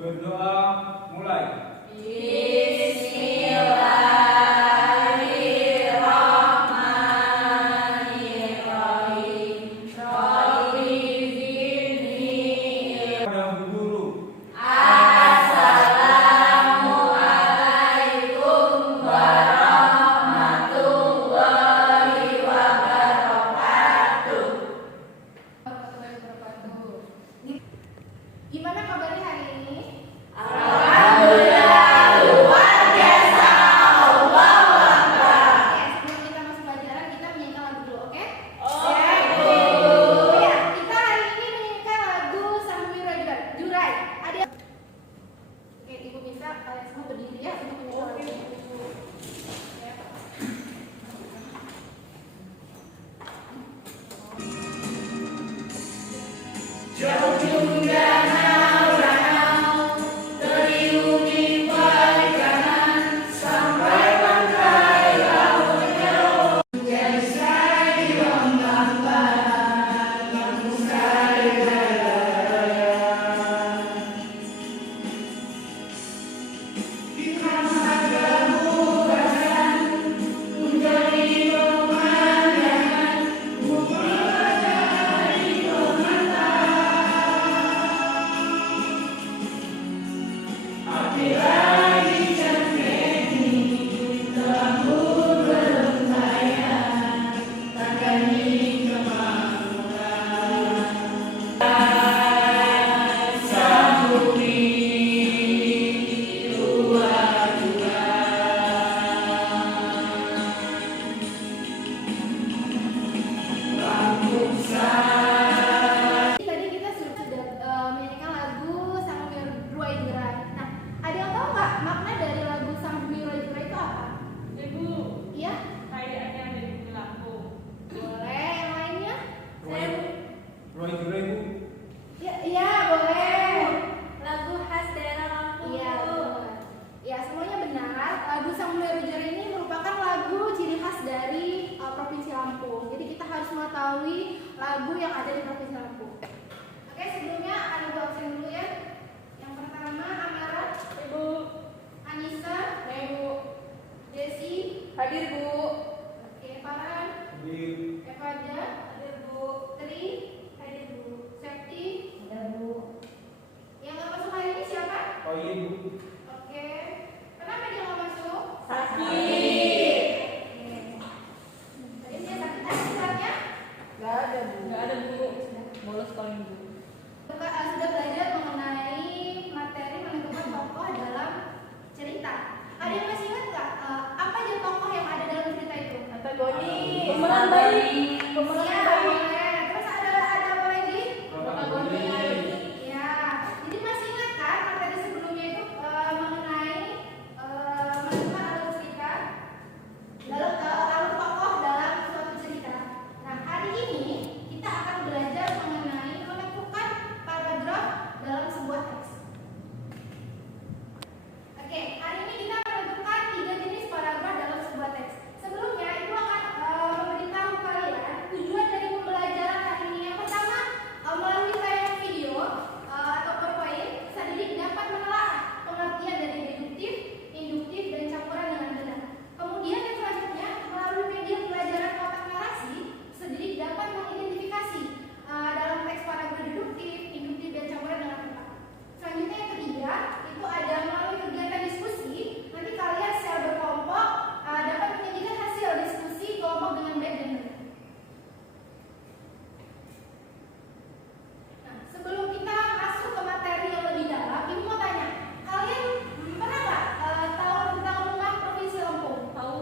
Berdoa mulai. Bismillahirrahmanirrahim. Rabbi zidni. Pada Bu Guru. Assalamualaikum warahmatullahi wabarakatuh. Gimana kabarnya hari ini? Alhamdulillah luar biasa. Allahu Akbar. Oke, sebelum kita masuk pelajaran kita menyanyikan lagu dulu, oke? Oke, Bu. Oh ya, kita hari ini menyanyikan lagu Sambil Jurai. Ada. Oke, Ibu minta kalian semua berdiri ya untuk menyanyikan lagu. Ya. Jauh juga danau, teriuk di balik kanan, sampai pantai laut jauh. Jadi saya di lombang barat, yang saya raya. Di kamar bukan menjadi pemandangan, bukan dari pemantau. Hati lagi cengkeni, rambut belum tayang, tangani kemakmuran. Sambungi dua Lampung Tadi kita sudah menyanyikan lagu Sambil Jurai. Nah, ada yang tahu nggak makna dari lagu Sambil Jurai itu apa? Ibu, Iya? kayaknya ada di Lampung. Boleh. Yang lainnya? Roy Jurai, Bu. Iya, boleh. Lagu khas daerah Lampung. Iya, benar. Ya, semuanya benar. Lagu Sambil Jurai ini merupakan lagu ciri khas dari Provinsi Lampung. Jadi kita harus mengetahui lagu yang ada di Provinsi Lampung. Oke, sebelumnya akan ibu absen dulu ya. Yang pertama Amara, Ibu, Anissa, Ibu, Desi, hadir Bu. oke, Farhan, Di Evaja, Hadir Bu. Tri, hadir Bu, Septi, ada Bu. yang nggak masuk hari ini siapa? Toyin, Bu. Oke, kenapa dia nggak masuk? Sakit. Tadi dia sakit akibatnya? Gak ada Bu. Gak ada Bu. Bolos paling Bu. Sudah belajar mengenai materi menentukan tokoh dalam cerita. Ada yang masih ingat nggak apa aja tokoh yang ada dalam cerita itu? Antagonis. Pemeran bayi. Pemeran Iya, bayi. boleh. Terus ada apa lagi? Protagonis. Ya, jadi masih ingat kan materi sebelumnya itu mengenai menentukan alur cerita, dalam alur tokoh dalam suatu cerita. Nah, hari ini kita akan belajar mengenai menentukan paragraf dalam sebuah teks. Oke, hari ini kita menentukan 3 jenis paragraf dalam sebuah teks. Sebelumnya, Ibu akan memberitahu kalian tujuan dari pembelajaran hari ini. Yang pertama, melalui tayangan video atau PowerPoint, peserta didik dapat menelaah pengertian dari deduktif, induktif, dan campuran dengan benar. Kemudian yang selanjutnya, melalui media pelajaran otak narasi, peserta didik dapat mengidentifikasi dalam teks paragraf deduktif, induktif, dan campuran dengan benar. Selanjutnya yang ketiga, itu ada melalui kegiatan diskusi. Nanti kalian secara berkelompok dapat menyajikan hasil diskusi kelompok dengan baik dan benar. Nah, sebelum kita masuk ke materi yang lebih dalam, Ibu mau tanya, kalian pernah nggak tahu tentang Rumah Provinsi Lampung? Tahu.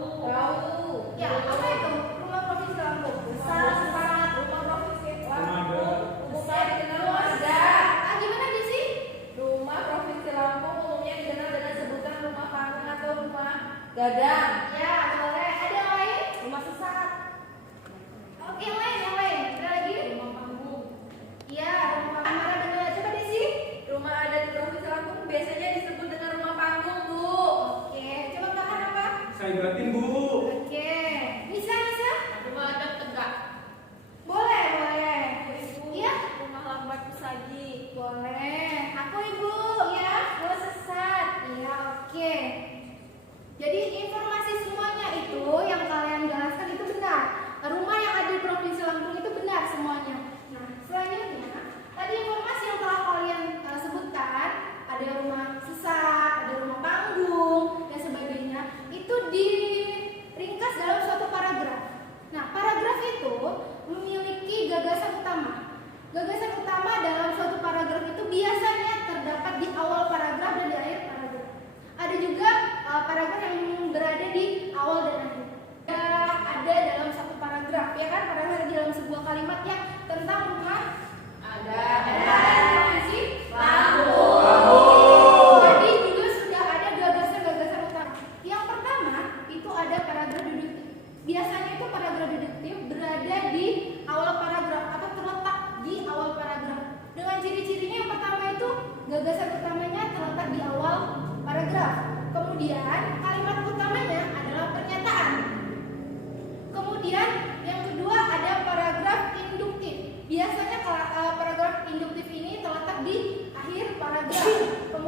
Ya, apa itu Rumah Provinsi Lampung? Besar banget rumah provinsi Lampung. Ada. Umumnya dikenal warga. Gimana di sih? Rumah provinsi Lampung umumnya dikenal dengan sebutan rumah panggung atau rumah gadang. Ya, boleh. Ada yang lain? Rumah sesat. Oke, yang lain, yang lain. Ada lagi? Rumah panggung. Iya, Rumah Amara benar. Coba Desi. Rumah adat di provinsi Lampung biasanya disebut dengan rumah panggung, Bu. Oke, coba Farhan apa? Saya batin, Bu. Oke, Nisa, Nisa? Rumah adat Tegak. Boleh, boleh. Ibu, Iya? rumah lambat Pusagi. Boleh. Aku Ibu. Iya.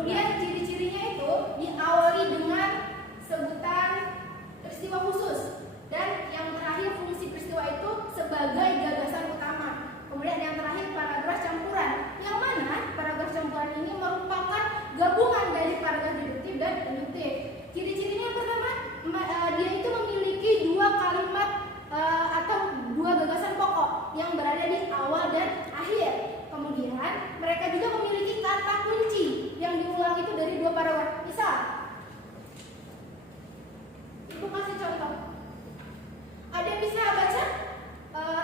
Kemudian ciri-cirinya itu diawali dengan sebutan peristiwa khusus, dan yang terakhir fungsi peristiwa itu sebagai gagasan utama. Kemudian yang terakhir paragraf campuran, yang mana paragraf campuran ini merupakan gabungan dari paragraf deduktif dan induktif. Ciri-cirinya yang pertama, dia itu memiliki dua kalimat atau dua gagasan pokok yang berada di awal dan akhir. Kemudian mereka juga memiliki kata kunci yang diulang itu dari dua paragraf. Misal, Ibu kasih contoh. Ada yang bisa baca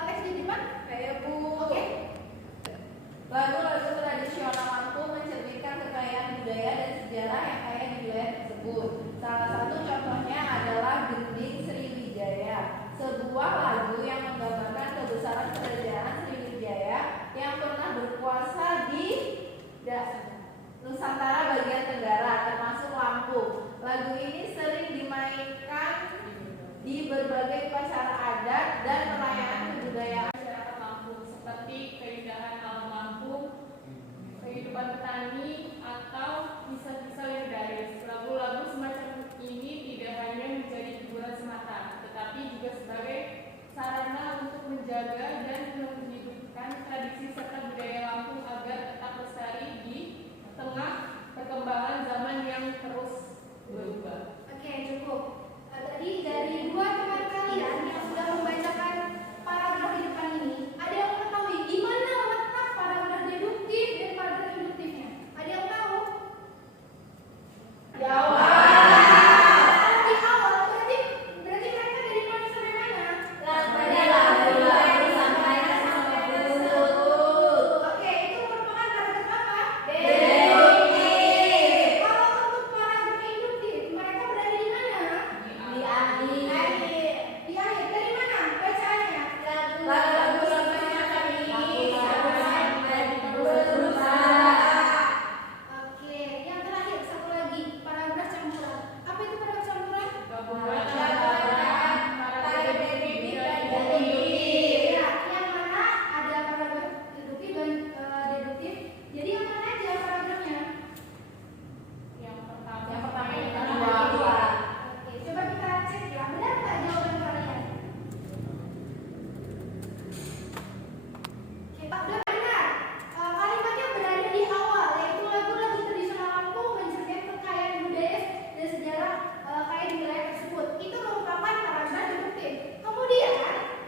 teks di depan? Saya Bu. Oke. Lagu-lagu tradisional mampu mencerminkan kekayaan budaya dan sejarah yang kaya di wilayah tersebut. Salah satu contohnya adalah Gending Sriwijaya, sebuah lagu yang menggambarkan kebesaran kerajaan Sriwijaya yang pernah berkuasa di Nusantara bagian tenggara, termasuk Lampung. Lagu ini sering dimainkan di berbagai upacara adat dan perayaan kebudayaan masyarakat Lampung, seperti keindahan alam Lampung, kehidupan petani, atau kisah-kisah legendaris. Lagu-lagu semacam ini tidak hanya menjadi hiburan semata, tetapi juga sebagai sarana untuk menjaga dan menghidupkan tradisi serta budaya Lampung agar tetap lestari di tengah perkembangan zaman yang terus berubah. Oke, cukup. Tadi dari dua teman kalian yang sudah membacakan paragraf di depan ini, ada yang mengetahui di mana letak paragraf deduktif dan paragraf induktifnya? Ada yang tahu? Jawab. Di awal berarti mereka dari mana sampai mana? Dari lagu-lagu sampai tersebut. Oke, itu merupakan paragraf apa? Deduktif. Kalau untuk paragraf induktif, mereka berada di mana? Di akhir. Di akhir. Dari mana bacaannya? Lagu-lagu semacam ini sampai berusaha. Oke, yang terakhir satu lagi paragraf campuran. Apa itu paragraf campuran? Gabungan Paragraf antara deduktif dan deduktif. Ya, yang mana ada paragraf induktif dan deduktif. Jadi yang mana aja paragrafnya? yang pertama. Yang pertama, yang kedua. Oke, coba kita cek ya, benar nggak jawaban kalian? Oke, Pak, udah benar. Kalimatnya berada di awal, yaitu lagu-lagu tradisional Lampung mencerminkan kekayaan budaya dan sejarah kaya di wilayah tersebut. Itu merupakan paragraf deduktif. Kemudian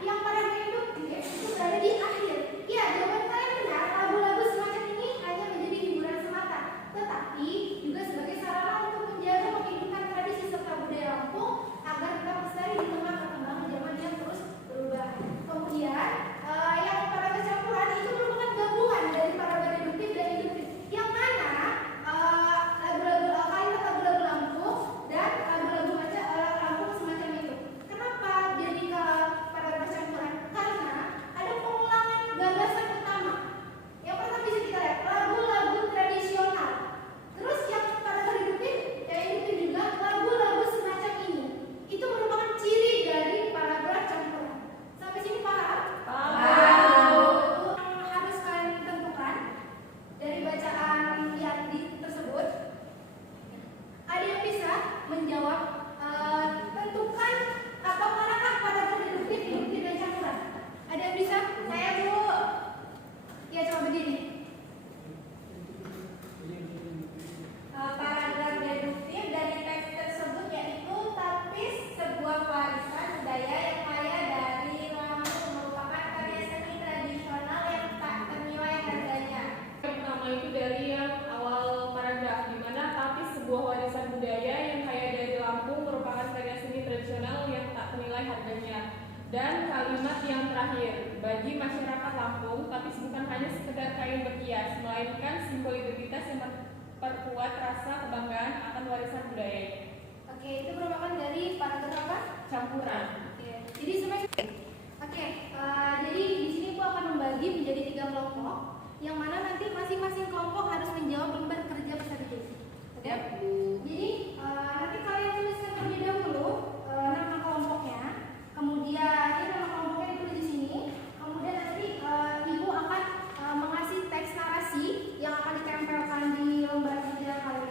yang paragraf induktif itu berada di akhir. Ya, jawaban kalian benar. Lagu-lagu semacam ini hanya menjadi hiburan semata, tetapi juga sebagai sarana untuk menjaga menghidupkan tradisi serta budaya Lampung agar tetap lestari di tengah perkembangan zaman yang terus berubah. Kemudian yang paragraf campuran itu merupakan gabungan dari paragraf deduktif dan induktif, yang mana kalimat lagu-lagu Lampung dan lagu-lagu Lampung semacam itu. Kenapa jadi ke paragraf campuran? Karena ada pengulangan gagasan utama. Yang pertama bisa kita lihat lagu-lagu tradisional. Terus yang paragraf deduktif, induktif juga lagu-lagu semacam ini. Itu merupakan ciri dari paragraf campuran. Sampai sini paham? Yang harus kalian tentukan dari bacaan yang tersebut, ada yang bisa menjawab tentukan atau manakah paragraf deduktif, induktif dan campuran? Ada yang bisa? Saya Bu. Ya, coba berdiri. Paragraf deduktif dari teks tersebut yaitu tapis, sebuah warisan budaya yang kaya dari Lampung, merupakan karya seni tradisional yang tak ternilai harganya. Yang pertama itu dari yang awal paragraf, di mana tapis sebuah warisan budaya yang kaya dari Lampung merupakan karya seni tradisional yang tak ternilai harganya. Dan kalimat yang terakhir, bagi masyarakat Lampung, tapis bukan hanya sekedar kain berhias, melainkan simbol identitas yang memperkuat rasa kebanggaan akan warisan budaya. Oke, itu merupakan dari paragraf apa? Campuran. Oke, jadi jadi di sini aku akan membagi menjadi 3 kelompok, yang mana nanti masing-masing kelompok harus menjawab lembar kerja peserta. Oke? Jadi nanti kalian tuliskan terlebih dahulu nama kelompoknya, kemudian ini nama kelompoknya ditulis di sini, kemudian nanti ibu akan mengasih teks narasi yang akan ditempelkan di lembar kerja kalian.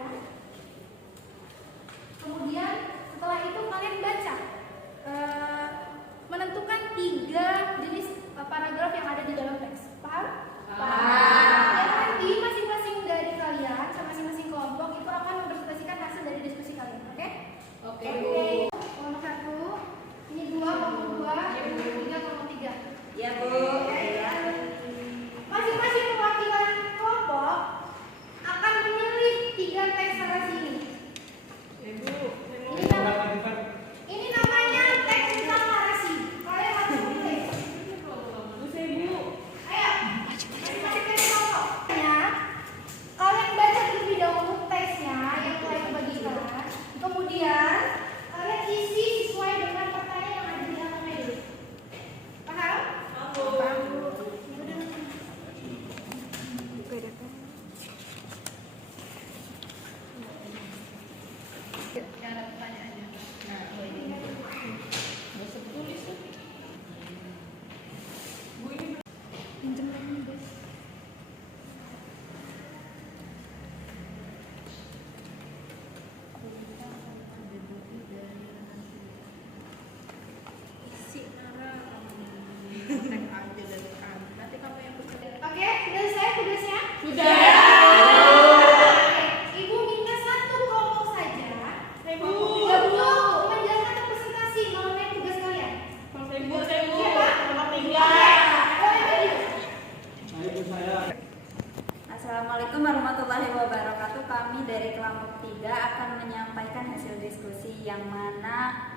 warahmatullahi wabarakatuh. Kami dari kelompok 3 akan menyampaikan hasil diskusi yang mana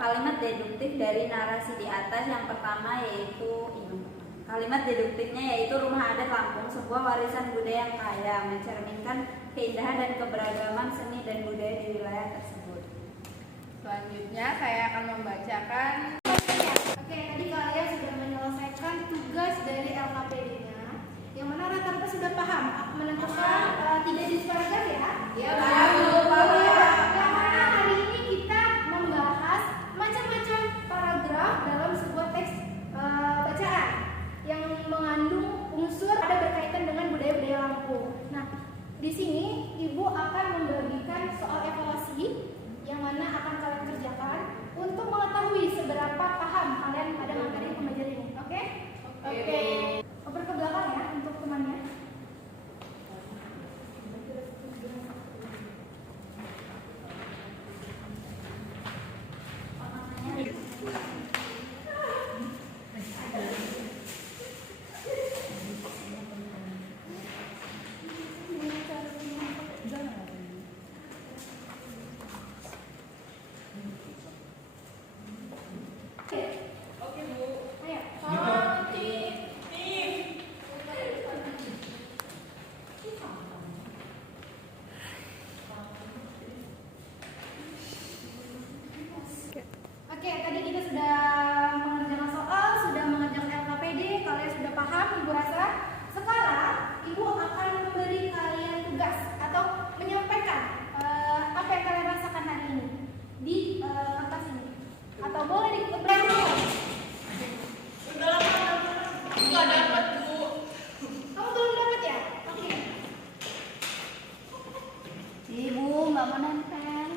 kalimat deduktif dari narasi di atas. Yang pertama yaitu kalimat deduktifnya yaitu rumah adat Lampung sebuah warisan budaya yang kaya, mencerminkan keindahan dan keberagaman seni dan budaya di wilayah tersebut. Selanjutnya saya akan membacakan. Oke, tadi kalian sudah menyelesaikan tugas dari LKPD-nya, yang mana rata-rata sudah paham menentukan 3 jenis paragraf ya? Iya, paham. Yang mana hari ini kita membahas macam-macam paragraf dalam sebuah teks bacaan yang mengandung unsur ada berkaitan dengan budaya-budaya Lampung. Nah, di sini Ibu akan membagikan soal evaluasi yang mana akan kalian kerjakan untuk mengetahui seberapa paham kalian pada materi pembelajaran ini. Oke? Oke. Oper ke belakang ya untuk temannya. Oke, Bu. Ayo. Oke, tadi kita sudah mengerjakan soal, sudah mengerjakan LKPD, kalian sudah paham, Ibu rasa. Sekarang Ibu akan memberi kalian tugas atau menyampaikan apa yang kalian rasakan hari ini di kertas ini. Atau boleh dikeprint dulu. Nggak dapat, Bu. Kamu belum dapat ya? Oke. Ibu nggak mau nempel.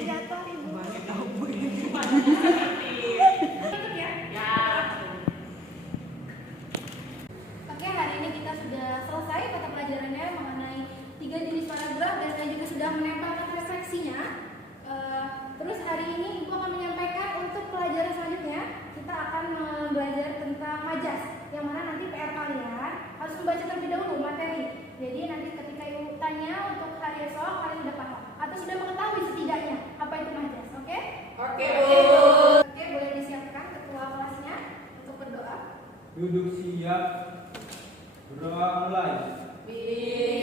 Jatuh Ibu. Oke, hari ini kita sudah selesai mata pelajarannya mengenai 3 jenis paragraf dan saya juga sudah menempelkan refleksinya. Terus hari ini Ibu akan menyampaikan untuk pelajaran selanjutnya kita akan belajar tentang majas, yang mana nanti PR kalian harus membaca terlebih dahulu materi. Jadi nanti ketika Ibu tanya untuk hari esok kalian sudah paham atau sudah mengetahui setidaknya apa itu majas. Oke? Oke, Bu. Oke, boleh disiapkan ketua kelasnya untuk berdoa. Duduk siap. Berdoa mulai. Bismillah.